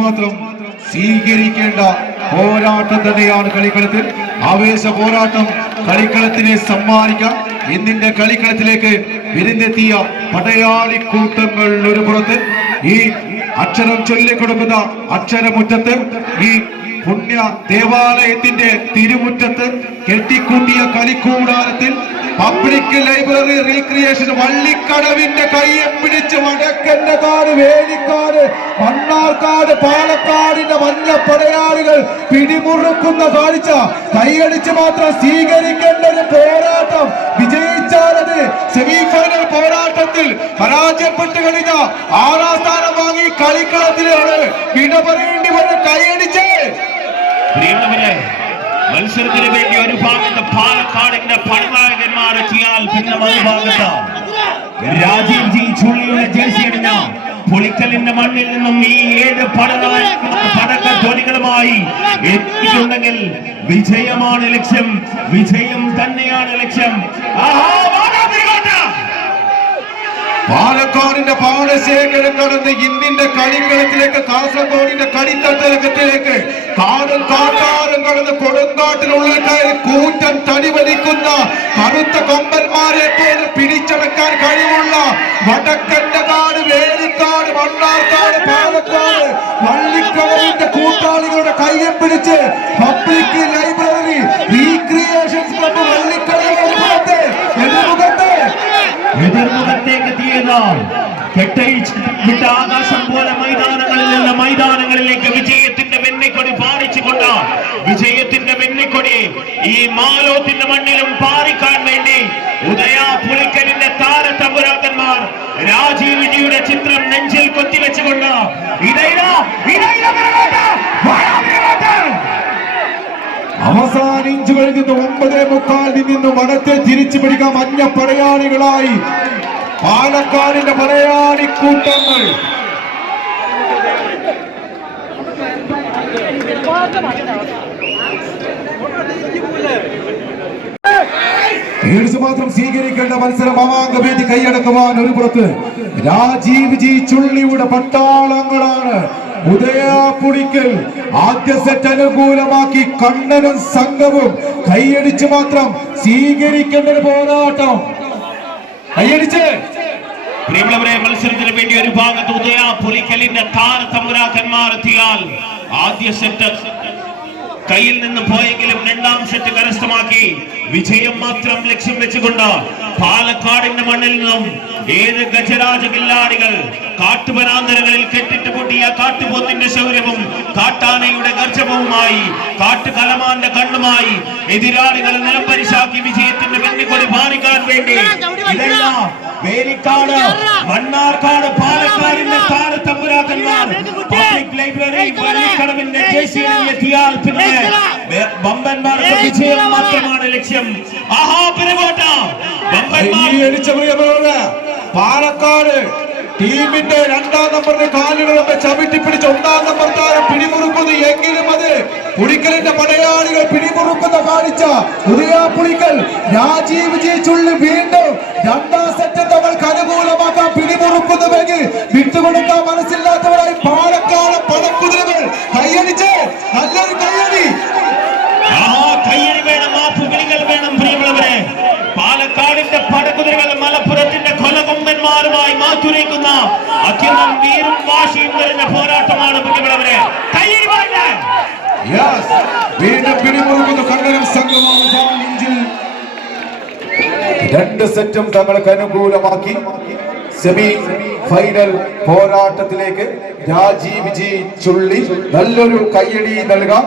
മാത്രം സ്വീകരിക്കേണ്ട പോരാട്ടം തന്നെയാണ് കളിക്കളത്തിൽ. ആവേശ പോരാട്ടം കളിക്കളത്തിനെ സമ്മാനിക്കാം. ഇന്നിന്റെ കളിക്കളത്തിലേക്ക് വിരുന്നെത്തിയ പടയാളിക്കൂട്ടങ്ങൾ ഒരു പുറത്ത്, ഈ അക്ഷരം ചൊല്ലിക്കൊടുക്കുന്ന അക്ഷരമുറ്റത്ത്, ഈ പുണ്യ ദേവാലയത്തിന്റെ തിരുമുറ്റത്ത് കെട്ടിക്കൂട്ടിയ കളിക്കൂടാരത്തിൽ പബ്ലിക് ലൈബ്രറി റീക്രിയേഷൻ വള്ളിക്കടവിന്റെ കയ്യെ പിടിച്ച് വടക്കന്റെ കാട്, വേലിക്കാട്, മണ്ണാർക്കാട്, പാലക്കാടിന്റെ മഞ്ഞ പടയാളികൾ പിടിമുറുക്കുന്ന കാഴ്ച കൈയടിച്ച് മാത്രം സ്വീകരിക്കേണ്ട ഒരു പോരാട്ടം. വിജയിച്ചാലത് സെമി ഫൈനൽ പോരാട്ടത്തിൽ പരാജയപ്പെട്ട് കഴിഞ്ഞ 6ാം സ്ഥാനം വാങ്ങി കളിക്കളത്തിലാണ് വിട പറയേണ്ടി വന്ന് കൈയടിച്ച്. മത്സരത്തിന് വേണ്ടി ഒരു ഭാഗത്ത് പാലക്കാടിന്റെ പടനായകന്മാരെത്തിയാൽ പിന്നെ മറുഭാഗത്ത് രാജീവ് ജി ചുള്ളിയുടെ ജേഴ്സി അണിഞ്ഞ പുളിക്കലിന്റെ മണ്ണിൽ നിന്നും ഈ 7 പടക്കധ്വനികളുമായി എത്തിയിട്ടുണ്ടെങ്കിൽ വിജയമാണ് ലക്ഷ്യം, വിജയം തന്നെയാണ് ലക്ഷ്യം. പാലക്കാടിന്റെ പാടശേഖരം കടന്ന് ഇന്നിന്റെ കളിക്കളത്തിലേക്ക്, കാസർഗോഡിന്റെ കളിത്തട്ടകത്തിലേക്ക്, കാടും കാട്ടാറും കടന്ന് കൊടുങ്കാട്ടിനുള്ളിൽ കയറി കൂറ്റൻ തടി വലിക്കുന്ന കറുത്ത കൊമ്പന്മാരെ പോലും പിടിച്ചടക്കാൻ കഴിവുള്ള വടക്കന്റെ കാട്, വേലിക്കാട്, മണ്ണാർക്കാട്, പാലക്കാട് വള്ളിക്കടവിന്റെ കൂട്ടാളികളുടെ കയ്യെ പിടിച്ച് പബ്ലിക് ലൈബ്രറി റീക്രിയേഷൻ ക്ലബ്ബ് വള്ളിക്കടവിന്റെ എതിർമുഖത്തേക്ക് കെട്ടയിച്ചിട്ട ആകാശം പോലെ മൈതാനങ്ങളിൽ നിന്ന് മൈതാനങ്ങളിലേക്ക് വിജയത്തിന്റെ വെന്നിക്കൊടി പാറിച്ചുകൊണ്ട്, വിജയത്തിന്റെ വെന്നിക്കൊടി ഈ മാലോത്തിന്റെ മണ്ണിലും പാറിക്കാൻ വേണ്ടി ഉദയ പുളിക്കലിന്റെ താരതമ്പുരാക്കന്മാർ രാജീവ് വിജിയുടെ ചിത്രം നെഞ്ചിൽ കൊത്തിവെച്ചുകൊണ്ട് അവസാന ഇഞ്ചുകളിൽ നിന്ന് 9:45 നിന്ന് വടത്തെ തിരിച്ചു പിടിക്കാൻ മഞ്ഞ പടയാളികളായി പാലക്കാടിന്റെ പടയാളിക്കൂട്ടങ്ങൾ. മാത്രം സ്വീകരിക്കേണ്ട മത്സരം അവാംഗവേദി കൈയടക്കുവാൻ ഒരു പുറത്ത് രാജീവ് ജി ചുള്ളിയുടെ പട്ടാളങ്ങളാണ്. ഉദയപുളിക്കൽ ആദ്യ സെറ്റ് അനുകൂലമാക്കി കണ്ണനും സംഘവും കൈയടിച്ച് മാത്രം സ്വീകരിക്കേണ്ട ഒരു പോരാട്ടം. കൈയടിച്ച് പ്രിയമുള്ളവരെ, മത്സരത്തിന് വേണ്ടി ഒരു ഭാഗത്ത് ഉദയപുളിക്കലിന്റെ താരതമ്പുരാക്കന്മാർ എത്തിയാൽ ആദ്യ സെറ്റ് കയ്യിൽ നിന്ന് പോയെങ്കിലും 2ാം സെറ്റ് കരസ്ഥമാക്കി വിജയം മാത്രം ലക്ഷ്യം വെച്ചുകൊണ്ട് പാലക്കാടിന്റെ മണ്ണിൽ നിന്നും 7 ഗജരാജ കില്ലാടികൾ കാട്ടുവനാന്തരങ്ങളിൽ കെട്ടിട്ട് പൊട്ടിയ കാട്ടുപോത്തിന്റെ ശൗര്യവും കാട്ടാനയുടെ ഗർജവുമായി കാട്ടുകലമാന്റെ കണ്ണുമായി എതിരാളികളെ നിലംപരിശാക്കി വിജയത്തിന്റെ വെന്നിക്കൊടി പാറിക്കാൻ വേണ്ടി ഇതെല്ലാം വേലിക്കാട്, മണ്ണാർക്കാട്, പാലക്കാടിന്റെ താരതമ്പുരാക്കന്മാർ പബ്ലിക് ലൈബ്രറി വള്ളിക്കടവിന്റെ ജേഴ്സി എത്തിയാൽ പിന്നെ ബമ്പന്മാർക്ക് വിജയം മാത്രമാണ് ലക്ഷ്യം. പാലക്കാട് ടീമിന്റെ 2ാം നമ്പറിന് കാലുകളൊക്കെ ചവിട്ടിപ്പിടിച്ച് 1ാം നമ്പർ താരം പിടിമുറുക്കുന്നു. എങ്കിലും അത് പുളിക്കലിന്റെ പടയാളികൾ പിടിമുറുക്കുന്ന കാഴ്ച. ഉദയപുളിക്കൽ രാജീവ് ജി ചുള്ളി വീണ്ടും 2ാം സെറ്റ് തങ്ങൾക്ക് അനുകൂലമാക്കാൻ പിടിമുറുക്കുന്നുവെങ്കിൽ വിട്ടുകൊടുക്കാൻ മനസ്സില്ലാത്തവരായി പാലക്കാട് പടക്കുതിരകൾ കൈയടിച്ച് നല്ലൊരു കൈയടി. കയ്യടി വേണം, മാപ്പുകളികൾ വേണം. പ്രിയമുള്ളവരെ, പാലക്കാടിന്റെ പടക്കുതിരകൾ മലപ്പുറത്തിന്റെ കൊലകൊമ്പന്മാരുമായി മാറ്റുരയ്ക്കുന്ന അത്യന്തം വീറും വാശിയും നിറഞ്ഞ പോരാട്ടമാണ്. പ്രിയമുള്ളവരെ, കയ്യടി വേണ്ടേ? വീണ്ടും പിടിമുറുക്കുന്ന കണ്ണനും സംഘമാണ്. 2 സെറ്റും തങ്ങൾക്ക് അനുകൂലമാക്കി സെമി ഫൈനൽ പോരാട്ടത്തിലേക്ക് രാജീവ് ജി ചുള്ളി നല്ലൊരു കയ്യടി നൽകാം.